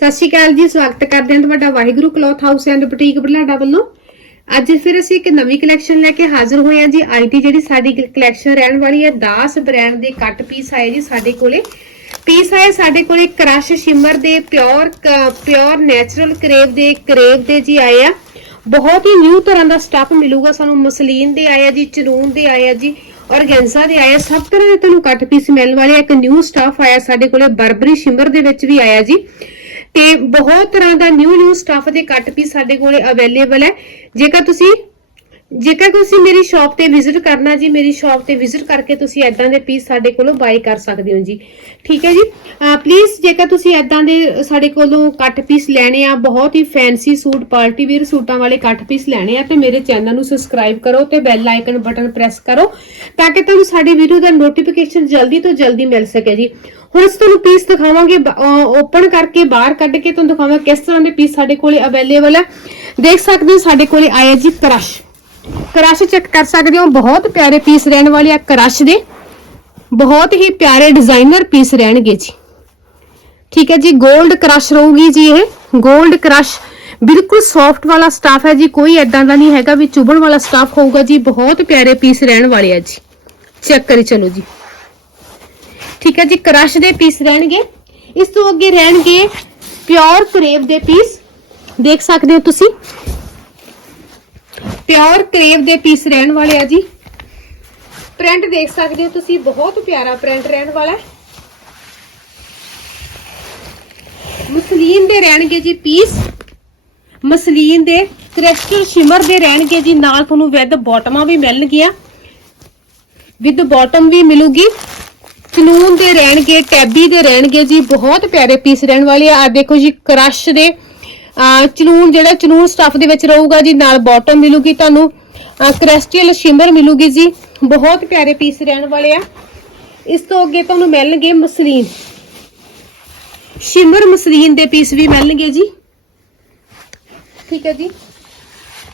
ਸਤਿ ਸ਼੍ਰੀ ਅਕਾਲ ਜੀ, ਸਵਾਗਤ ਕਰਦੇ ਹਾਂ ਤੁਹਾਡਾ Waheguru cloth house and boutique Budhlada ਵੱਲੋਂ। ਅੱਜ ਫਿਰ ਅਸੀਂ ਇੱਕ ਨਵੀਂ ਕਲੈਕਸ਼ਨ ਲੈ ਕੇ ਹਾਜ਼ਰ ਹੋਏ ਹਾਂ ਜੀ। ਅੱਜ ਜਿਹੜੀ ਸਾਡੀ ਕਲੈਕਸ਼ਨ ਰਹਿਣ ਵਾਲੀ ਹੈ, ਦਾਸ ਬ੍ਰਾਂਡ ਦੇ ਕੱਟ ਪੀਸ ਆਏ ਜੀ ਸਾਡੇ ਕੋਲੇ। ਪੀਸ ਆਏ ਸਾਡੇ ਕੋਲੇ ਕ੍ਰਸ਼ ਸ਼ਿਮਰ ਦੇ, ਪਿਓਰ ਪਿਓਰ ਨੈਚੁਰਲ ਕਰੇਵ ਦੇ ਕਰੇਵ ਦੇ ਜੀ ਆਏ ਆ। ਬਹੁਤ ਹੀ ਨਿਊ ਤਰ੍ਹਾਂ ਦਾ ਸਟੱਫ ਮਿਲੂਗਾ ਸਾਨੂੰ। ਮਸਲੀਨ ਦੇ ਆਇਆ ਜੀ, ਚਨੂਨ ਦੇ ਆਇਆ ਆ ਜੀ, ਔਰਗੈਂਜ਼ਾ ਦੇ ਆਏ ਆ। ਸਭ ਤਰ੍ਹਾਂ ਦੇ ਤੁਹਾਨੂੰ ਕੱਟ ਪੀਸ ਮਿਲਣ ਵਾਲੇ ਆ। ਇੱਕ ਨਿਊ ਸਟੱਫ ਆਇਆ ਸਾਡੇ ਕੋਲੇ, ਬਰਬਰੀ ਸ਼ਿਮਰ ਦੇ ਵਿੱਚ ਵੀ ਆਇਆ ਜੀ। ਤੇ ਬਹੁਤ ਤਰ੍ਹਾਂ ਦਾ ਨਿਊ ਨਿਊ ਸਟਾਫ ਦੇ ਕੱਟ ਵੀ ਸਾਡੇ ਕੋਲੇ ਅਵੇਲੇਬਲ ਹੈ। ਜੇਕਰ ਤੁਸੀਂ ਜੇਕਰ ਤੁਸੀਂ ਮੇਰੀ ਸ਼ਾਪ ਤੇ ਵਿਜ਼ਿਟ ਕਰਨਾ ਜੀ, ਮੇਰੀ ਸ਼ਾਪ ਤੇ ਵਿਜ਼ਿਟ ਕਰਕੇ ਤੁਸੀਂ ਐਦਾਂ ਦੇ ਪੀਸ ਸਾਡੇ ਕੋਲੋਂ ਬਾਈ ਕਰ ਸਕਦੇ ਹੋ ਜੀ। ਠੀਕ ਹੈ ਜੀ? ਪਲੀਜ਼ ਜੇਕਰ ਤੁਸੀਂ ਐਦਾਂ ਦੇ ਸਾਡੇ ਕੋਲੋਂ ਕੱਟ ਪੀਸ ਲੈਣੇ ਆ, ਬਹੁਤ ਹੀ ਫੈਂਸੀ ਸੂਟ, ਪਾਰਟੀ ਵੇਅਰ ਸੂਟਾਂ ਵਾਲੇ ਕੱਟ ਪੀਸ ਲੈਣੇ ਆ, ਤੇ ਮੇਰੇ ਚੈਨਲ ਨੂੰ ਸਬਸਕ੍ਰਾਈਬ ਕਰੋ ਤੇ ਬੈਲ ਆਈਕਨ ਬਟਨ ਪ੍ਰੈਸ ਕਰੋ ਤਾਂ ਕਿ ਤੁਹਾਨੂੰ ਸਾਡੀ ਵੀਡੀਓ ਦਾ ਨੋਟੀਫਿਕੇਸ਼ਨ ਜਲਦੀ ਤੋਂ ਜਲਦੀ ਮਿਲ ਸਕੇ ਜੀ। ਹੁਣ ਅਸੀਂ ਤੁਹਾਨੂੰ ਪੀਸ ਦਿਖਾਵਾਂਗੇ ਓਪਨ ਕਰਕੇ, ਬਾਹਰ ਕੱਢ ਕੇ ਤੁਹਾਨੂੰ ਦਿਖਾਵਾਂਗੇ ਕਿਸ ਤਰ੍ਹਾਂ ਦੇ ਪੀਸ ਸਾਡੇ ਕੋਲੇ ਅਵੇਲੇਬਲ ਹੈ ਦੇਖ ਸਕਦੇ ਹੋ ਸਾਡੇ ਕੋਲੇ ਆਇਆ ਜੀ ਕ੍ਰਸ਼ ਕਰਸ਼ ਚੈੱਕ ਕਰ ਸਕਦੇ ਹੋ। ਬਹੁਤ ਪਿਆਰੇ ਪੀਸ ਰਹਿਣ ਵਾਲੇ ਆ ਕ੍ਰਸ਼ ਦੇ। ਬਹੁਤ ਹੀ ਪਿਆਰੇ ਡਿਜ਼ਾਈਨਰ ਪੀਸ ਰਹਿਣਗੇ ਜੀ। ਠੀਕ ਹੈ ਜੀ 골ਡ ਕ੍ਰਸ਼ ਰਹੂਗੀ ਜੀ ਇਹ। 골ਡ ਕ੍ਰਸ਼ ਬਿਲਕੁਲ ਸੌਫਟ ਵਾਲਾ ਸਟਾਫ ਹੈ ਜੀ। ਕੋਈ ਐਦਾਂ ਦਾ ਨਹੀਂ ਹੈਗਾ ਵੀ ਚੁਭਣ ਵਾਲਾ ਸਟਾਫ ਹੋਊਗਾ ਜੀ। ਬਹੁਤ ਪਿਆਰੇ ਪੀਸ ਰਹਿਣ ਵਾਲੇ ਆ ਜੀ। ਚੈੱਕ ਕਰੀ ਚਲੋ ਜੀ। ਠੀਕ ਹੈ ਜੀ, ਕਰਸ਼ ਦੇ ਪੀਸ ਰਹਿਣਗੇ। ਇਸ ਤੋਂ ਅੱਗੇ ਰਹਿਣਗੇ ਪਿਓਰ ਕਰੇਵ ਦੇ ਪੀਸ ਦੇਖ ਸਕਦੇ ਹੋ ਤੁਸੀਂ। ਪਿਓਰ ਕਰੇਵ ਦੇ ਪੀਸ ਰਹਿਣ ਵਾਲੇ ਆ ਜੀ। ਪ੍ਰਿੰਟ ਦੇਖ ਸਕਦੇ ਹੋ ਤੁਸੀਂ, ਬਹੁਤ ਪਿਆਰਾ ਪ੍ਰਿੰਟ ਰਹਿਣ ਵਾਲਾ ਹੈ। ਮਸਲੀਨ ਦੇ ਰਹਿਣਗੇ ਜੀ ਪੀਸ। ਮਸਲੀਨ ਦੇ ਕ੍ਰਿਸਟਲ ਸ਼ਿਮਰ ਦੇ ਰਹਿਣਗੇ ਜੀ, ਨਾਲ ਤੁਹਾਨੂੰ ਵਿਦ ਬਾਟਮਾਂ ਵੀ ਮਿਲਣਗੀਆਂ। ਵਿਦ ਬਾਟਮ ਵੀ ਮਿਲੂਗੀ। ਚਨੂਨ ਦੇ ਰਹਿਣਗੇ ਟੈਬੀ ਦੇ ਰਹਿਣਗੇ ਜੀ, ਬਹੁਤ ਪਿਆਰੇ ਪੀਸ ਰਹਿਣ ਵਾਲੇ ਆ। ਦੇਖੋ ਜੀ ਕ੍ਰਸ਼ ਦੇ ਚਨੂਨ ਜਿਹੜਾ ਚਨੂਨ ਸਟਫ ਦੇ ਵਿੱਚ ਰਹੂਗਾ ਜੀ, ਨਾਲ ਬਾਟਮ ਮਿਲੂਗੀ ਤੁਹਾਨੂੰ। ਕ੍ਰਿਸਟਲ ਸ਼ਿਮਰ ਮਿਲੂਗੀ ਜੀ। ਬਹੁਤ ਪਿਆਰੇ ਪੀਸ ਰਹਿਣ ਵਾਲੇ ਆ। ਇਸ ਤੋਂ ਅੱਗੇ ਤੁਹਾਨੂੰ ਮਿਲਣਗੇ ਮਸਲੀਨ। ਸ਼ਿਮਰ ਮਸਲੀਨ ਦੇ ਪੀਸ ਵੀ ਮਿਲਣਗੇ ਜੀ। ਠੀਕ ਹੈ ਜੀ।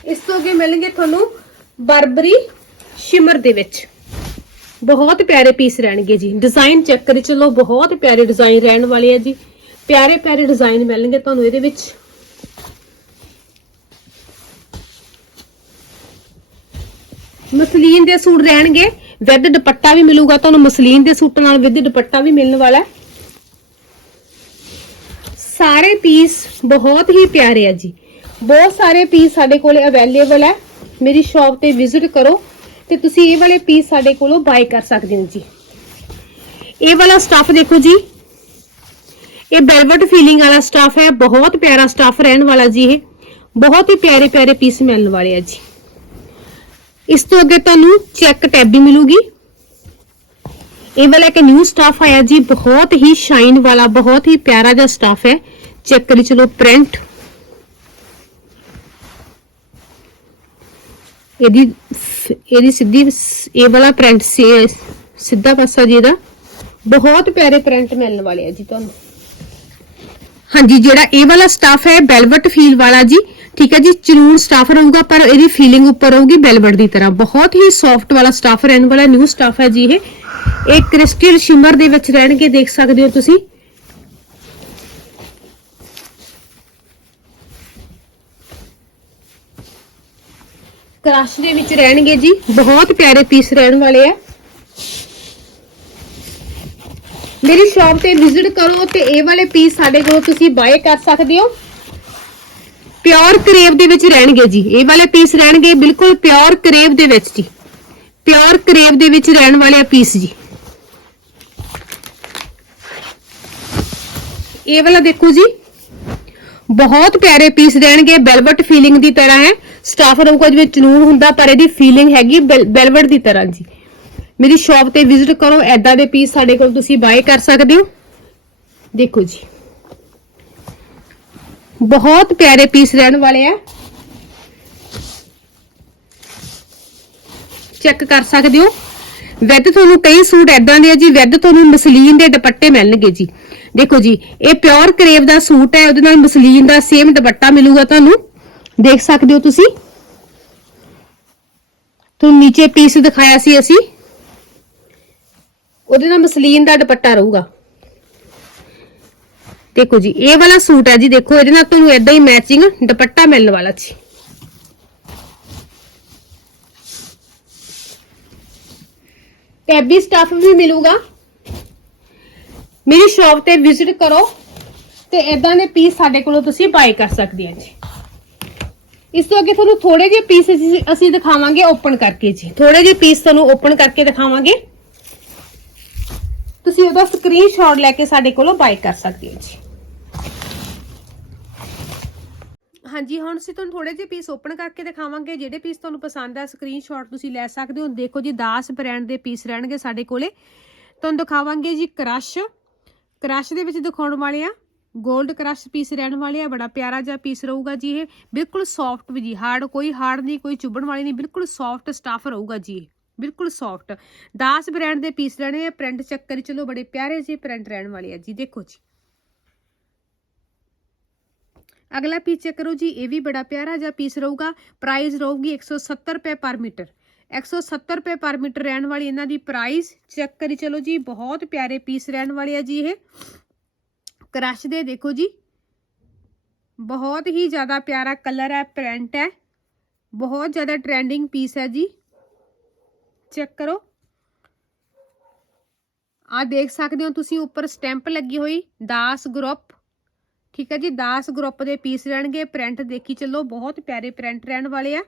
ਇਸ ਤੋਂ ਅੱਗੇ ਮਿਲਣਗੇ ਤੁਹਾਨੂੰ ਬਰਬਰੀ ਸ਼ਿਮਰ ਦੇ ਵਿੱਚ। ਬਹੁਤ ਪਿਆਰੇ ਪੀਸ ਰਹਿਣਗੇ ਜੀ। ਡਿਜ਼ਾਈਨ ਚੈੱਕ ਕਰੀ ਚਲੋ। ਬਹੁਤ ਪਿਆਰੇ ਡਿਜ਼ਾਈਨ ਰਹਿਣ ਵਾਲੇ ਆ ਜੀ। ਪਿਆਰੇ ਪਿਆਰੇ ਡਿਜ਼ਾਈਨ ਮਿਲਣਗੇ ਤੁਹਾਨੂੰ ਇਹਦੇ ਵਿੱਚ। ਮਸਲੀਨ ਦੇ ਸੂਟ ਰਹਿਣਗੇ। ਵਿਦ ਦੁਪੱਟਾ ਵੀ ਮਿਲੂਗਾ ਤੁਹਾਨੂੰ, ਮਸਲੀਨ ਦੇ ਸੂਟ ਨਾਲ ਵਿਦ ਦੁਪੱਟਾ ਵੀ ਮਿਲਣ ਵਾਲਾ ਹੈ। ਸਾਰੇ ਪੀਸ ਬਹੁਤ ਹੀ ਪਿਆਰੇ ਆ ਜੀ। ਬਹੁਤ ਸਾਰੇ ਪੀਸ ਸਾਡੇ ਕੋਲੇ ਅਵੇਲੇਬਲ ਹੈ। ਮੇਰੀ ਸ਼ਾਪ ਤੇ ਵਿਜ਼ਿਟ ਕਰੋ ਤੇ ਤੁਸੀਂ ਇਹ ਵਾਲੇ ਪੀਸ ਸਾਡੇ ਕੋਲੋਂ ਬਾਈ ਕਰ ਸਕਦੇ ਹੋ ਜੀ। ਇਹ ਵਾਲਾ ਸਟਫ ਦੇਖੋ ਜੀ। ਇਹ ਵੈਲਵਟ ਫੀਲਿੰਗ ਵਾਲਾ ਸਟਫ ਹੈ। ਬਹੁਤ ਪਿਆਰਾ ਸਟਫ ਰਹਿਣ ਵਾਲਾ ਜੀ ਇਹ। ਬਹੁਤ ਹੀ ਪਿਆਰੇ ਪਿਆਰੇ ਪੀਸ ਮਿਲਣ ਵਾਲੇ ਆ ਜੀ। ਇਸ ਤੋਂ ਅੱਗੇ ਤੁਹਾਨੂੰ ਚੈੱਕ ਟੈਬੀ ਮਿਲੂਗੀ। ਇਹ ਵਾਲਾ ਇੱਕ ਨਿਊ ਸਟਾਫ ਆਇਆ ਜੀ, ਬਹੁਤ ਹੀ ਸ਼ਾਈਨ ਵਾਲਾ, ਬਹੁਤ ਹੀ ਪਿਆਰਾ ਜਿਹਾ ਸਟਾਫ ਹੈ। ਚੈੱਕ ਕਰੀ ਚਲੋ ਪ੍ਰਿੰਟ ਇਹਦੀ ਇਹਦੀ ਸਿੱਧੀ ਇਹ ਵਾਲਾ ਪ੍ਰਿੰਟ ਸਿੱਧਾ ਪਾਸਾ ਜੀ ਇਹਦਾ। ਬਹੁਤ ਪਿਆਰੇ ਪ੍ਰਿੰਟ ਮਿਲਣ ਵਾਲੇ ਆ ਜੀ ਤੁਹਾਨੂੰ। ਹਾਂਜੀ, ਜਿਹੜਾ ਇਹ ਵਾਲਾ ਸਟਾਫ ਹੈ ਬੈਲਵਟ ਫੀਲ ਵਾਲਾ ਜੀ ਠੀਕ ਹੈ ਜੀ ਚਨੂਨ ਸਟਾਫ ਰਹੂਗਾ ਪਰ ਇਹਦੀ ਫੀਲਿੰਗ ਉੱਪਰ ਹੋਊਗੀ ਵੈਲਵਟ ਦੀ ਤਰ੍ਹਾਂ। ਬਹੁਤ ਹੀ ਸੌਫਟ ਵਾਲਾ ਸਟਾਫ ਰਹਿਣ ਵਾਲਾ ਨਿਊ ਸਟਾਫ ਹੈ ਜੀ ਇਹ। ਇਹ ਕ੍ਰਿਸਟਲ ਸ਼ਿਮਰ ਦੇ ਵਿੱਚ ਰਹਿਣਗੇ, ਦੇਖ ਸਕਦੇ ਹੋ ਤੁਸੀਂ। ਕ੍ਰਸ਼ ਦੇ ਵਿੱਚ ਰਹਿਣਗੇ ਜੀ, ਬਹੁਤ ਪਿਆਰੇ ਪੀਸ ਰਹਿਣ ਵਾਲੇ ਆ। ਮੇਰੀ ਸ਼ਾਪ ਤੇ ਵਿਜ਼ਿਟ ਕਰੋ ਤੇ ਇਹ ਵਾਲੇ ਪੀਸ ਸਾਡੇ ਕੋਲ ਤੁਸੀਂ ਬਾਏ ਕਰ ਸਕਦੇ ਹੋ। ਪਿਓਰ ਕਰੇਵ ਦੇ ਵਿੱਚ ਰਹਿਣਗੇ ਜੀ। ਇਹ ਵਾਲੇ ਪੀਸ ਰਹਿਣਗੇ ਬਿਲਕੁਲ ਪਿਓਰ ਕਰੇਵ ਦੇ ਵਿੱਚ ਜੀ। ਪਿਓਰ ਕਰੇਵ ਦੇ ਵਿੱਚ ਰਹਿਣ ਵਾਲੇ ਆ ਪੀਸ ਜੀ। ਇਹ ਵਾਲਾ ਦੇਖੋ ਜੀ। ਬਹੁਤ ਪਿਆਰੇ ਪੀਸ ਰਹਿਣਗੇ ਬੈਲਵਟ ਫੀਲਿੰਗ ਦੀ ਤਰ੍ਹਾਂ ਹੈ। ਸਟਾਫ ਰਹੂਗਾ ਜਿਵੇਂ ਚਨੂਨ ਹੁੰਦਾ, ਪਰ ਇਹਦੀ ਫੀਲਿੰਗ ਹੈਗੀ ਬੈਲਵਟ ਦੀ ਤਰ੍ਹਾਂ ਜੀ। ਮੇਰੀ ਸ਼ਾਪ ਤੇ ਵਿਜ਼ਿਟ ਕਰੋ ਐਦਾਂ ਦੇ ਪੀਸ ਸਾਡੇ ਕੋਲ ਤੁਸੀਂ ਬਾਏ ਕਰ ਸਕਦੇ ਹੋ। ਦੇਖੋ ਜੀ। ਬਹੁਤ ਪਿਆਰੇ ਪੀਸ ਰਹਿਣ ਵਾਲੇ ਆ। ਚੈੱਕ ਕਰ ਸਕਦੇ ਹੋ। ਵੈਦ ਤੁਹਾਨੂੰ ਕਈ ਸੂਟ ਐਦਾਂ ਦੇ ਆ ਜੀ, ਵੈਦ ਤੁਹਾਨੂੰ ਮਸਲੀਨ ਦੇ ਦੁਪੱਟੇ ਮਿਲਣਗੇ ਜੀ। ਦੇਖੋ ਜੀ, ਇਹ ਪਿਓਰ ਕਰੇਵ ਦਾ ਸੂਟ ਹੈ, ਉਹਦੇ ਨਾਲ ਮਸਲੀਨ ਦਾ ਸੇਮ ਦੁਪੱਟਾ ਮਿਲੂਗਾ ਤੁਹਾਨੂੰ। ਦੇਖ ਸਕਦੇ ਹੋ ਤੁਸੀਂ। ਤੁਹਾਨੂੰ ਨੀਚੇ ਪੀਸ ਦਿਖਾਇਆ ਸੀ ਅਸੀਂ। ਉਹਦੇ ਨਾਲ ਮਸਲੀਨ ਦਾ ਦੁਪੱਟਾ ਰਹੂਗਾ। ਦੇਖੋ ਜੀ, ਇਹ ਵਾਲਾ ਸੂਟ ਹੈ ਜੀ, ਦੇਖੋ, ਇਹਦੇ ਨਾਲ ਤੁਹਾਨੂੰ ਇਦਾਂ ਹੀ ਮੈਚਿੰਗ ਦੁਪੱਟਾ ਮਿਲਣ ਵਾਲਾ ਜੀ। ਟੈਬੀ ਸਟਫ ਵੀ ਮਿਲੂਗਾ। ਮੇਰੀ ਸ਼ਾਪ ਤੇ ਵਿਜ਼ਿਟ ਕਰੋ ਤੇ ਇਦਾਂ ਦੇ ਪੀਸ ਸਾਡੇ ਕੋਲੋਂ ਤੁਸੀਂ ਬਾਈ ਕਰ ਸਕਦੇ ਆ ਜੀ। ਇਸ ਤੋਂ ਅੱਗੇ ਤੁਹਾਨੂੰ ਥੋੜੇ ਜਿਹੇ ਪੀਸ ਅਸੀਂ ਦਿਖਾਵਾਂਗੇ ਓਪਨ ਕਰਕੇ ਜੀ। ਥੋੜੇ ਜਿਹੇ ਪੀਸ ਤੁਹਾਨੂੰ ਓਪਨ ਕਰਕੇ ਦਿਖਾਵਾਂਗੇ। ਤੁਸੀਂ ਉਹਦਾ ਸਕਰੀਨਸ਼ਾਟ ਲੈ ਕੇ ਸਾਡੇ ਕੋਲੋਂ ਬਾਈ ਕਰ ਸਕਦੇ ਹੋ ਜੀ। ਹਾਂਜੀ, ਹੁਣ ਅਸੀਂ ਤੁਹਾਨੂੰ ਥੋੜੇ ਜਿਹੇ ਪੀਸ ਓਪਨ ਕਰਕੇ ਦਿਖਾਵਾਂਗੇ। ਜਿਹੜੇ ਪੀਸ ਤੁਹਾਨੂੰ ਪਸੰਦ ਆ ਸਕਰੀਨਸ਼ਾਟ ਤੁਸੀਂ ਲੈ ਸਕਦੇ ਹੋ। ਦੇਖੋ ਜੀ 10 ਬ੍ਰਾਂਡ ਦੇ ਪੀਸ ਰਹਿਣਗੇ ਸਾਡੇ ਕੋਲੇ। ਤੁਹਾਨੂੰ ਦਿਖਾਵਾਂਗੇ ਜੀ ਕ੍ਰਸ਼। ਕ੍ਰਸ਼ ਦੇ ਵਿੱਚ ਦਿਖਾਉਣ ਵਾਲੇ ਆ 골ਡ ਕ੍ਰਸ਼ ਪੀਸ ਰਹਿਣ ਵਾਲੇ ਆ। ਬੜਾ ਪਿਆਰਾ ਜਿਹਾ ਪੀਸ ਰਹੂਗਾ ਜੀ ਇਹ। ਬਿਲਕੁਲ ਸੌਫਟ ਵੀ ਜੀ ਹਾਰਡ ਕੋਈ ਹਾਰਡ ਨਹੀਂ, ਕੋਈ ਚੁੱਭਣ ਵਾਲੀ ਨਹੀਂ, ਬਿਲਕੁਲ ਸੌਫਟ ਸਟਫ ਰਹੂਗਾ ਜੀ ਇਹ। ਬਿਲਕੁਲ ਸੌਫਟ 10 ਬ੍ਰਾਂਡ ਦੇ ਪੀਸ ਰਹਿਣੇ ਆ ਪ੍ਰਿੰਟ ਚੱਕਰ ਚਲੋ, ਬੜੇ ਪਿਆਰੇ ਜਿਹੇ ਪ੍ਰਿੰਟ ਰਹਿਣ ਵਾਲੇ ਆ ਜੀ, ਦੇਖੋ ਜੀ। ਅਗਲਾ ਪੀਸ ਚੈੱਕ ਕਰੋ ਜੀ, ਇਹ ਵੀ ਬੜਾ ਪਿਆਰਾ ਜਿਹਾ ਪੀਸ ਰਹੂਗਾ। ਪ੍ਰਾਈਸ ਰਹੂਗੀ 170 ਰੁਪਏ ਪਰ ਮੀਟਰ 170 ਰੁਪਏ ਪਰ ਮੀਟਰ ਰਹਿਣ ਵਾਲੀ ਇਹਨਾਂ ਦੀ ਪ੍ਰਾਈਸ ਚੈੱਕ ਕਰੀ ਚਲੋ ਜੀ, ਬਹੁਤ ਪਿਆਰੇ ਪੀਸ ਰਹਿਣ ਵਾਲੇ ਆ ਜੀ ਇਹ। ਕ੍ਰਸ਼ ਦੇ ਦੇਖੋ ਜੀ। ਬਹੁਤ ਹੀ ਜ਼ਿਆਦਾ ਪਿਆਰਾ ਕਲਰ ਹੈ ਪ੍ਰਿੰਟ ਹੈ। ਬਹੁਤ ਜ਼ਿਆਦਾ ਟ੍ਰੈਂਡਿੰਗ ਪੀਸ ਹੈ ਜੀ। ਚੈੱਕ ਕਰੋ। ਆ ਦੇਖ ਸਕਦੇ ਹੋ ਤੁਸੀਂ, ਉੱਪਰ ਸਟੈਂਪ ਲੱਗੀ ਹੋਈ, ਦਾਸ ਗਰੁੱਪ ਠੀਕ ਹੈ ਜੀ 10 ਗਰੁੱਪ ਦੇ ਪੀਸ ਰਹਿਣਗੇ ਪ੍ਰਿੰਟ ਦੇਖੀ ਚੱਲੋ, ਬਹੁਤ ਪਿਆਰੇ ਪ੍ਰਿੰਟ ਰਹਿਣ ਵਾਲੇ ਆ।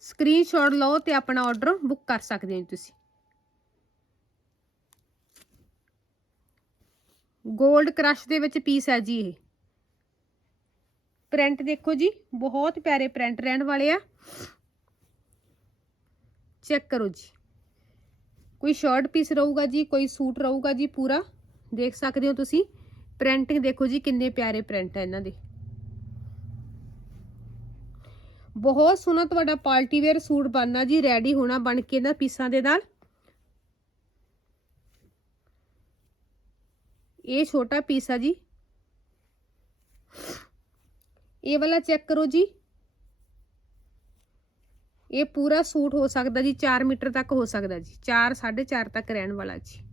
ਸਕਰੀਨਸ਼ਾਟ ਲਓ ਤੇ ਆਪਣਾ ਆਰਡਰ ਬੁੱਕ ਕਰ ਸਕਦੇ ਹੋ ਤੁਸੀਂ। 골ਡ ਕ੍ਰਸ਼ ਦੇ ਵਿੱਚ ਪੀਸ ਹੈ ਜੀ ਇਹ। ਪ੍ਰਿੰਟ ਦੇਖੋ ਜੀ, ਬਹੁਤ ਪਿਆਰੇ ਪ੍ਰਿੰਟ ਰਹਿਣ ਵਾਲੇ ਆ। ਚੈੱਕ ਕਰੋ ਜੀ। ਕੋਈ ਸ਼ਰਟ ਪੀਸ ਰਹੂਗਾ ਜੀ, ਕੋਈ ਸੂਟ ਰਹੂਗਾ ਜੀ ਪੂਰਾ, ਦੇਖ ਸਕਦੇ ਹੋ ਤੁਸੀਂ। ਪ੍ਰਿੰਟਿੰਗ ਦੇਖੋ ਜੀ ਕਿੰਨੇ ਪਿਆਰੇ ਪ੍ਰਿੰਟ ਹੈ ਇਹਨਾਂ ਦੇ। ਬਹੁਤ ਸੋਹਣਾ ਤੁਹਾਡਾ ਪਾਰਟੀ ਵੇਅਰ ਸੂਟ ਬਣਨਾ ਜੀ, ਰੈਡੀ ਹੋਣਾ ਬਣ ਕੇ ਇਹਨਾਂ ਪੀਸਾਂ ਦੇ ਨਾਲ। ਇਹ ਛੋਟਾ ਪੀਸ ਆ ਜੀ। ਇਹ ਵਾਲਾ ਚੈੱਕ ਕਰੋ ਜੀ। ਇਹ ਪੂਰਾ ਸੂਟ ਹੋ ਸਕਦਾ ਜੀ 4 ਮੀਟਰ ਤੱਕ ਹੋ ਸਕਦਾ ਜੀ 4 4.5 ਤੱਕ ਰਹਿਣ ਵਾਲਾ ਜੀ।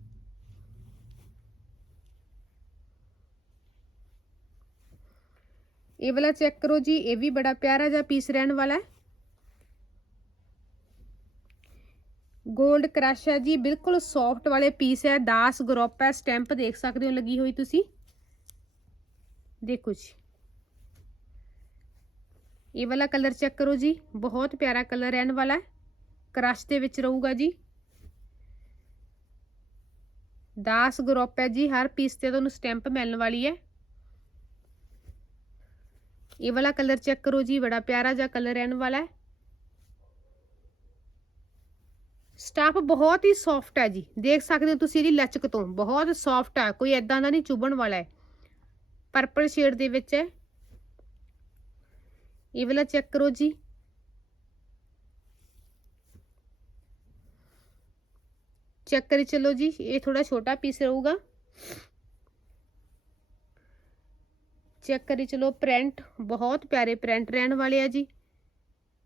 ਇਹ ਵਾਲਾ ਚੈੱਕ ਕਰੋ ਜੀ, ਇਹ ਵੀ ਬੜਾ ਪਿਆਰਾ ਜਿਹਾ ਪੀਸ ਰਹਿਣ ਵਾਲਾ ਹੈ। 골ਡ ਕ੍ਰਸ਼ ਹੈ ਜੀ, ਬਿਲਕੁਲ ਸੌਫਟ ਵਾਲੇ ਪੀਸ ਹੈ, ਦਾਸ ਗਰੁੱਪ ਹੈ ਸਟੈਂਪ ਦੇਖ ਸਕਦੇ ਹੋ, ਲੱਗੀ ਹੋਈ ਤੁਸੀਂ। ਦੇਖੋ ਜੀ। ਇਹ ਵਾਲਾ ਕਲਰ ਚੈੱਕ ਕਰੋ ਜੀ, ਬਹੁਤ ਪਿਆਰਾ ਕਲਰ ਰਹਿਣ ਵਾਲਾ ਹੈ। ਕ੍ਰਸ਼ ਦੇ ਵਿੱਚ ਰਹੂਗਾ ਜੀ। ਦਾਸ ਗਰੁੱਪ ਹੈ ਜੀ, ਹਰ ਪੀਸ ਤੇ ਤੁਹਾਨੂੰ ਸਟੈਂਪ ਮਿਲਣ ਵਾਲੀ ਹੈ। ਇਹ ਵਾਲਾ ਕਲਰ ਚੈੱਕ ਕਰੋ ਜੀ ਬੜਾ ਪਿਆਰਾ ਜਿਹਾ ਕਲਰ ਰਹਿਣ ਵਾਲਾ ਹੈ ਸਟਾਫ ਬਹੁਤ ਹੀ ਸੌਫਟ ਹੈ ਜੀ ਦੇਖ ਸਕਦੇ ਹੋ ਤੁਸੀਂ ਇਹਦੀ ਲਚਕ ਤੋਂ ਬਹੁਤ ਸੌਫਟ ਹੈ ਕੋਈ ਐਦਾਂ ਦਾ ਨਹੀਂ ਚੁਭਣ ਵਾਲਾ ਹੈ ਪਰਪਲ ਸ਼ੇਡ ਦੇ ਵਿੱਚ ਹੈ ਇਹ ਵਾਲਾ ਚੈੱਕ ਕਰੋ ਜੀ ਚੈੱਕ ਕਰੀ ਚਲੋ ਜੀ ਇਹ ਥੋੜਾ ਛੋਟਾ ਪੀਸ ਰਹੂਗਾ ਚੈੱਕ ਕਰੀ ਚਲੋ ਪ੍ਰਿੰਟ ਬਹੁਤ ਪਿਆਰੇ ਪ੍ਰਿੰਟ ਰਹਿਣ ਵਾਲੇ ਆ ਜੀ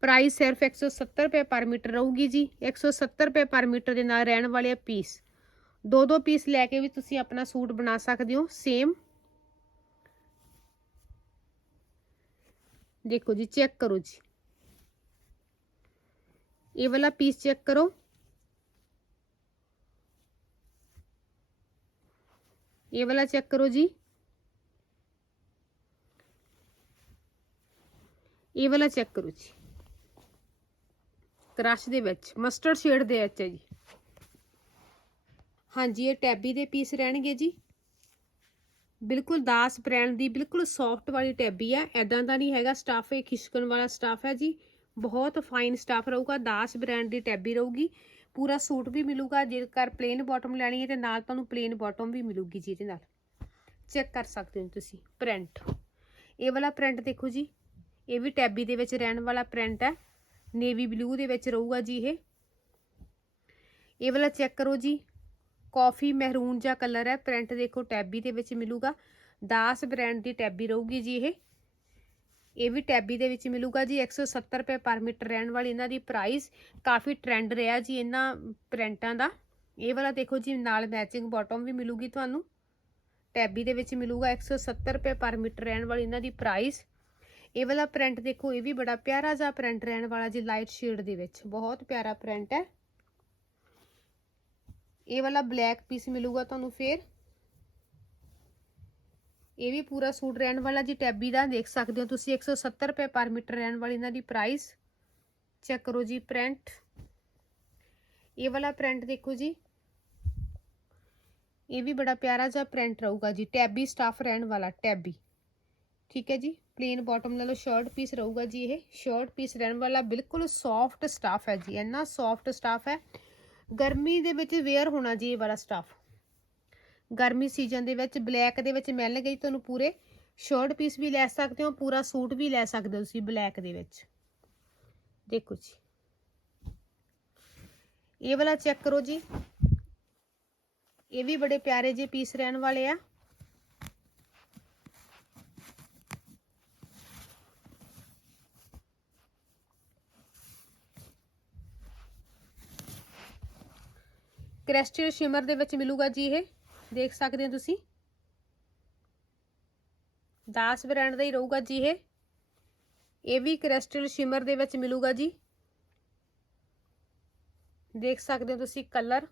ਪ੍ਰਾਈਸ ਸਿਰਫ 170 ਰੁਪਏ ਪਰ ਮੀਟਰ ਰਹੂਗੀ ਜੀ 170 ਰੁਪਏ ਪਰ ਮੀਟਰ ਦੇ ਨਾਲ ਰਹਿਣ ਵਾਲੇ ਆ ਪੀਸ ਦੋ ਦੋ ਪੀਸ ਲੈ ਕੇ ਵੀ ਤੁਸੀਂ ਆਪਣਾ ਸੂਟ ਬਣਾ ਸਕਦੇ ਹੋ ਸੇਮ ਦੇਖੋ ਜੀ ਚੈੱਕ ਕਰੋ ਜੀ ਇਹ ਵਾਲਾ ਪੀਸ ਚੈੱਕ ਕਰੋ ਇਹ ਵਾਲਾ ਚੈੱਕ ਕਰੋ ਜੀ ਇਹ ਵਾਲਾ ਚੈੱਕ ਕਰੋ ਜੀ। ਕ੍ਰਸ਼ ਦੇ ਵਿੱਚ ਮਸਟਰਡ ਸ਼ੇਡ ਦੇ ਵਿੱਚ ਹੈ ਜੀ। ਹਾਂਜੀ, ਇਹ ਟੈਬੀ ਦੇ ਪੀਸ ਰਹਿਣਗੇ ਜੀ। ਬਿਲਕੁਲ ਦਾਸ ਬ੍ਰਾਂਡ ਦੀ ਬਿਲਕੁਲ ਸੌਫਟ ਵਾਲੀ ਟੈਬੀ ਹੈ। ਐਦਾਂ ਦਾ ਨਹੀਂ ਹੈਗਾ ਸਟਾਫ ਇਹ ਖਿਸ਼ਕਣ ਵਾਲਾ ਸਟਾਫ ਹੈ ਜੀ। ਬਹੁਤ ਫਾਈਨ ਸਟਾਫ ਰਹੂਗਾ, ਦਾਸ ਬ੍ਰਾਂਡ ਦੀ ਟੈਬੀ ਰਹੂਗੀ। ਪੂਰਾ ਸੂਟ ਵੀ ਮਿਲੂਗਾ ਜੇਕਰ ਪਲੇਨ ਬਾਟਮ ਲੈਣੀ ਹੈ ਤੇ ਨਾਲ ਤੁਹਾਨੂੰ ਪਲੇਨ ਬਾਟਮ ਵੀ ਮਿਲੂਗੀ ਜੀ ਇਹਦੇ ਨਾਲ। ਚੈੱਕ ਕਰ ਸਕਦੇ ਹੋ ਤੁਸੀਂ ਪ੍ਰਿੰਟ ਇਹ ਵਾਲਾ ਪ੍ਰਿੰਟ ਦੇਖੋ ਜੀ। ਇਹ ਵੀ ਟੈਬੀ ਦੇ ਵਿੱਚ ਰਹਿਣ ਵਾਲਾ ਪ੍ਰਿੰਟ ਹੈ। ਨੇਵੀ ਬਲੂ ਦੇ ਵਿੱਚ ਰਹੂਗਾ ਜੀ ਇਹ। ਇਹ ਵਾਲਾ ਚੈੱਕ ਕਰੋ ਜੀ। ਕਾਫੀ ਮਹਿਰੂਨ ਜਿਹਾ ਕਲਰ ਹੈ। ਪ੍ਰਿੰਟ ਦੇਖੋ ਟੈਬੀ ਦੇ ਵਿੱਚ ਮਿਲੂਗਾ। ਦਾਸ ਬ੍ਰਾਂਡ ਦੀ ਟੈਬੀ ਰਹੂਗੀ ਜੀ ਇਹ। ਇਹ ਵੀ ਟੈਬੀ ਦੇ ਵਿੱਚ ਮਿਲੂਗਾ ਜੀ। 170 ਰੁਪਏ ਪਰ ਮੀਟਰ ਰਹਿਣ ਵਾਲੀ ਇਹਨਾਂ ਦੀ ਪ੍ਰਾਈਸ। ਕਾਫੀ ਟ੍ਰੈਂਡ ਰਿਹਾ ਜੀ ਇਹਨਾਂ ਪ੍ਰਿੰਟਾਂ ਦਾ। ਇਹ ਵਾਲਾ ਦੇਖੋ ਜੀ, ਨਾਲ ਮੈਚਿੰਗ ਬਾਟਮ ਵੀ ਮਿਲੂਗੀ ਤੁਹਾਨੂੰ। ਟੈਬੀ ਦੇ ਵਿੱਚ ਮਿਲੂਗਾ। 170 ਰੁਪਏ ਪਰ ਮੀਟਰ ਰਹਿਣ ਵਾਲੀ ਇਹਨਾਂ ਦੀ ਪ੍ਰਾਈਸ। ਇਹ ਵਾਲਾ ਪ੍ਰਿੰਟ ਦੇਖੋ, ਇਹ ਵੀ ਬੜਾ ਪਿਆਰਾ ਜਿਹਾ ਪ੍ਰਿੰਟ ਰਹਿਣ ਵਾਲਾ ਜੀ ਲਾਈਟ ਸ਼ੇਡ ਦੇ ਵਿੱਚ। ਬਹੁਤ ਪਿਆਰਾ ਪ੍ਰਿੰਟ ਹੈ। ਇਹ ਵਾਲਾ ਬਲੈਕ ਪੀਸ ਮਿਲੂਗਾ ਤੁਹਾਨੂੰ ਫੇਰ। ਇਹ ਵੀ ਪੂਰਾ ਸੂਟ ਰਹਿਣ ਵਾਲਾ ਜੀ ਟੈਬੀ ਦਾ, ਦੇਖ ਸਕਦੇ ਹੋ ਤੁਸੀਂ 170 ਰੁਪਏ ਪਰ ਮੀਟਰ ਰਹਿਣ ਵਾਲੀ ਇਹਨਾਂ ਦੀ ਪ੍ਰਾਈਸ ਚੈੱਕ ਕਰੋ ਜੀ ਪ੍ਰਿੰਟ ਇਹ ਵਾਲਾ ਪ੍ਰਿੰਟ ਦੇਖੋ ਜੀ। ਇਹ ਵੀ ਬੜਾ ਪਿਆਰਾ ਜਿਹਾ ਪ੍ਰਿੰਟ ਰਹੂਗਾ ਜੀ ਟੈਬੀ ਸਟਾਫ ਰਹਿਣ ਵਾਲਾ ਟੈਬੀ ਠੀਕ ਹੈ ਜੀ ਪਲੇਨ ਬਾਟਮ ਲੈ ਲਓ ਸ਼ਰਟ ਪੀਸ ਰਹੂਗਾ ਜੀ ਇਹ। ਸ਼ਰਟ ਪੀਸ ਰਹਿਣ ਵਾਲਾ ਬਿਲਕੁਲ ਸੌਫਟ ਸਟਾਫ ਹੈ ਜੀ, ਇੰਨਾ ਸੌਫਟ ਸਟਾਫ ਹੈ। ਗਰਮੀ ਦੇ ਵਿੱਚ ਵੇਅਰ ਹੋਣਾ ਜੀ ਇਹ ਵਾਲਾ ਸਟਾਫ ਗਰਮੀ ਸੀਜ਼ਨ ਦੇ ਵਿੱਚ ਬਲੈਕ ਦੇ ਵਿੱਚ ਮਿਲ ਗਈ ਤੁਹਾਨੂੰ ਪੂਰੇ। ਸ਼ਰਟ ਪੀਸ ਵੀ ਲੈ ਸਕਦੇ ਹੋ, ਪੂਰਾ ਸੂਟ ਵੀ ਲੈ ਸਕਦੇ ਹੋ ਤੁਸੀਂ ਬਲੈਕ ਦੇ ਵਿੱਚ। ਦੇਖੋ ਜੀ। ਇਹ ਵਾਲਾ ਚੈੱਕ ਕਰੋ ਜੀ। ਇਹ ਵੀ ਬੜੇ ਪਿਆਰੇ ਜਿਹੇ ਪੀਸ ਰਹਿਣ ਵਾਲੇ ਆ। ਕ੍ਰਿਸਟਲ ਸ਼ਿਮਰ ਦੇ ਵਿੱਚ ਮਿਲੂਗਾ ਜੀ ਇਹ। ਦੇਖ ਸਕਦੇ ਹੋ ਤੁਸੀਂ। 10 ਬ੍ਰਾਂਡ ਦਾ ਹੀ ਰਹੂਗਾ ਜੀ ਇਹ। ਇਹ ਵੀ ਕ੍ਰਿਸਟਲ ਸ਼ਿਮਰ ਦੇ ਵਿੱਚ ਮਿਲੂਗਾ ਜੀ। ਦੇਖ ਸਕਦੇ ਹੋ ਤੁਸੀਂ ਕਲਰ।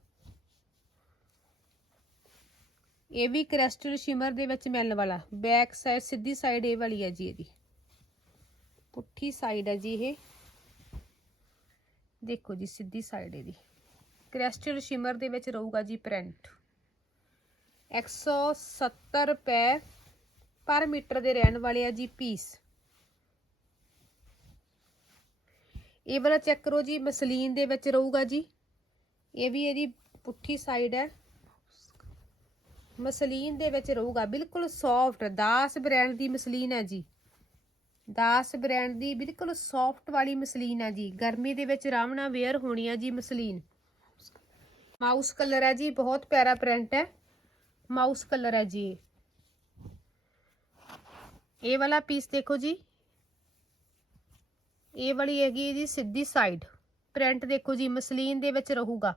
ਇਹ ਵੀ ਕ੍ਰਿਸਟਲ ਸ਼ਿਮਰ ਦੇ ਵਿੱਚ ਮਿਲਣ ਵਾਲਾ। ਬੈਕ ਸਾਈਡ, ਸਿੱਧੀ ਸਾਈਡ ਇਹ ਵਾਲੀ ਹੈ ਜੀ ਇਹਦੀ। ਪੁੱਠੀ ਸਾਈਡ ਹੈ ਜੀ ਇਹ। ਦੇਖੋ ਜੀ, ਸਿੱਧੀ ਸਾਈਡ ਇਹਦੀ। ਕ੍ਰਿਸਟਲ ਸ਼ਿਮਰ ਦੇ ਵਿੱਚ ਰਹੂਗਾ ਜੀ ਪ੍ਰਿੰਟ 170 ਰੁਪਏ ਪਰ ਮੀਟਰ ਦੇ ਰਹਿਣ ਵਾਲੇ ਆ ਜੀ ਪੀਸ ਇਹ ਵਾਲਾ ਚੈੱਕ ਕਰੋ ਜੀ, ਮਸਲੀਨ ਦੇ ਵਿੱਚ ਰਹੂਗਾ ਜੀ। ਇਹ ਵੀ ਇਹਦੀ ਪੁੱਠੀ ਸਾਈਡ ਹੈ। ਮਸਲੀਨ ਦੇ ਵਿੱਚ ਰਹੂਗਾ, ਬਿਲਕੁਲ ਸੌਫਟ 10 ਬ੍ਰਾਂਡ ਦੀ ਮਸਲੀਨ ਹੈ ਜੀ। 10 ਬ੍ਰਾਂਡ ਦੀ ਬਿਲਕੁਲ ਸੌਫਟ ਵਾਲੀ ਮਸਲੀਨ ਹੈ ਜੀ। ਗਰਮੀ ਦੇ ਵਿੱਚ ਆਰਾਮ ਨਾਲ ਵੇਅਰ ਹੋਣੀ ਹੈ ਜੀ ਮਸਲੀਨ। ਮਾਊਸ ਕਲਰ ਹੈ ਜੀ, ਬਹੁਤ ਪਿਆਰਾ ਪ੍ਰਿੰਟ ਹੈ। ਮਾਊਸ ਕਲਰ ਹੈ ਜੀ। ਇਹ। ਵਾਲਾ ਪੀਸ ਦੇਖੋ ਜੀ। ਇਹ ਵਾਲੀ ਹੈਗੀ ਜੀ ਸਿੱਧੀ ਸਾਈਡ। ਪ੍ਰਿੰਟ ਦੇਖੋ ਜੀ, ਮਸਲੀਨ ਦੇ ਵਿੱਚ ਰਹੂਗਾ।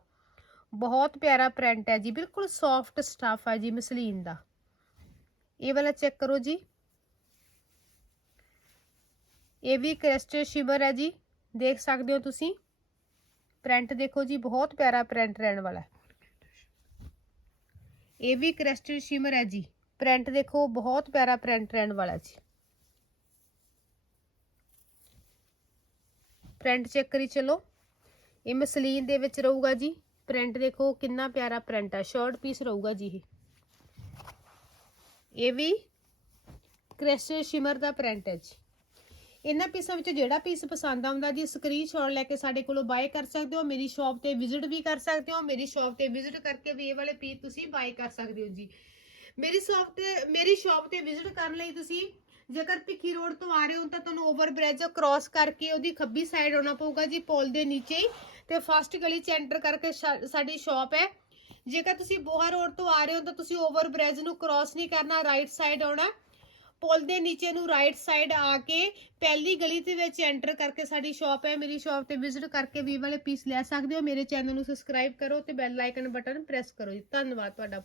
ਬਹੁਤ ਪਿਆਰਾ ਪ੍ਰਿੰਟ ਹੈ ਜੀ, ਬਿਲਕੁਲ ਸੌਫਟ ਸਟਫ ਹੈ ਜੀ ਮਸਲੀਨ ਦਾ। ਇਹ ਵਾਲਾ ਚੈੱਕ ਕਰੋ ਜੀ। ਇਹ ਵੀ ਕ੍ਰਿਸਟਲ ਸ਼ਿਮਰ ਹੈ ਜੀ, ਦੇਖ ਸਕਦੇ ਹੋ ਤੁਸੀਂ। ਪ੍ਰਿੰਟ ਦੇਖੋ ਜੀ, ਬਹੁਤ ਪਿਆਰਾ ਪ੍ਰਿੰਟ ਰਹਿਣ ਵਾਲਾ ਇਹ ਵੀ ਕ੍ਰਿਸਟਲ ਸ਼ਿਮਰ ਹੈ ਜੀ। ਪ੍ਰਿੰਟ ਦੇਖੋ, ਬਹੁਤ ਪਿਆਰਾ ਪ੍ਰਿੰਟ ਰਹਿਣ ਵਾਲਾ ਜੀ। ਪ੍ਰਿੰਟ ਚੈੱਕ ਕਰੀ ਚਲੋ। ਇਹ ਮਸਲੀਨ ਦੇ ਵਿੱਚ ਰਹੂਗਾ ਜੀ। ਪ੍ਰਿੰਟ ਦੇਖੋ, ਕਿੰਨਾ ਪਿਆਰਾ ਪ੍ਰਿੰਟ ਹੈ ਸ਼ਰਟ ਪੀਸ ਰਹੂਗਾ ਜੀ ਇਹ। ਇਹ ਵੀ ਕ੍ਰਿਸਟਲ ਸ਼ਿਮਰ ਦਾ ਪ੍ਰਿੰਟ ਹੈ ਜੀ। ਇਹਨਾਂ ਪੀਸਾਂ ਵਿੱਚ ਜਿਹੜਾ ਪੀਸ ਪਸੰਦ ਆਉਂਦਾ, ਜੀ ਸਕਰੀਨਸ਼ਾਟ ਲੈ ਕੇ ਸਾਡੇ ਕੋਲੋਂ ਬਾਏ ਕਰ ਸਕਦੇ ਹੋ, ਮੇਰੀ ਸ਼ਾਪ ਤੇ ਵਿਜ਼ਿਟ ਵੀ ਕਰ ਸਕਦੇ ਹੋ, ਮੇਰੀ ਸ਼ਾਪ ਤੇ ਵਿਜ਼ਿਟ ਕਰਕੇ ਵੀ ਇਹ ਵਾਲੇ ਪੀਸ ਤੁਸੀਂ ਬਾਏ ਕਰ ਸਕਦੇ ਹੋ ਜੀ। ਮੇਰੀ ਸ਼ਾਪ ਤੇ, ਮੇਰੀ ਸ਼ਾਪ ਤੇ ਵਿਜ਼ਿਟ ਕਰਨ ਲਈ ਤੁਸੀਂ ਜੇਕਰ ਭਿੱਖੀ ਰੋਡ ਤੋਂ ਆ ਰਹੇ ਹੋ ਤਾਂ ਤੁਹਾਨੂੰ ਓਵਰ ਬ੍ਰਿਜ ਕ੍ਰਾਸ ਕਰਕੇ ਉਹਦੀ ਖੱਬੀ ਸਾਈਡ ਆਉਣਾ ਪਊਗਾ ਜੀ, ਪੁਲ ਦੇ ਨੀਚੇ ਤੇ ਫਸਟ ਗਲੀ ਚ ਐਂਟਰ ਕਰਕੇ ਸਾਡੀ ਸ਼ਾਪ ਹੈ। ਜੇਕਰ ਤੁਸੀਂ ਬੋਹਾ ਰੋਡ ਤੋਂ ਆ ਰਹੇ ਹੋ ਤਾਂ ਤੁਸੀਂ ਓਵਰ ਬ੍ਰਿਜ ਨੂੰ ਕ੍ਰਾਸ ਨਹੀਂ ਕਰਨਾ ਰਾਈਟ ਸਾਈਡ ਆਉਣਾ। ਪੁਲ ਦੇ ਨੀਚੇ ਨੂੰ ਰਾਈਟ ਸਾਈਡ ਆ ਕੇ ਪਹਿਲੀ ਗਲੀ ਦੇ ਵਿੱਚ ਐਂਟਰ ਕਰਕੇ ਸਾਡੀ ਸ਼ਾਪ ਹੈ। ਮੇਰੀ ਸ਼ਾਪ ਤੇ ਵਿਜ਼ਿਟ ਕਰਕੇ ਵੀ ਵਾਲੇ ਪੀਸ ਲੈ ਸਕਦੇ ਹੋ। ਮੇਰੇ ਚੈਨਲ ਨੂੰ ਸਬਸਕ੍ਰਾਈਬ ਕਰੋ ਤੇ ਬੈਲ ਆਈਕਨ ਬਟਨ ਪ੍ਰੈਸ ਕਰੋ ਜੀ। ਧੰਨਵਾਦ ਤੁਹਾਡਾ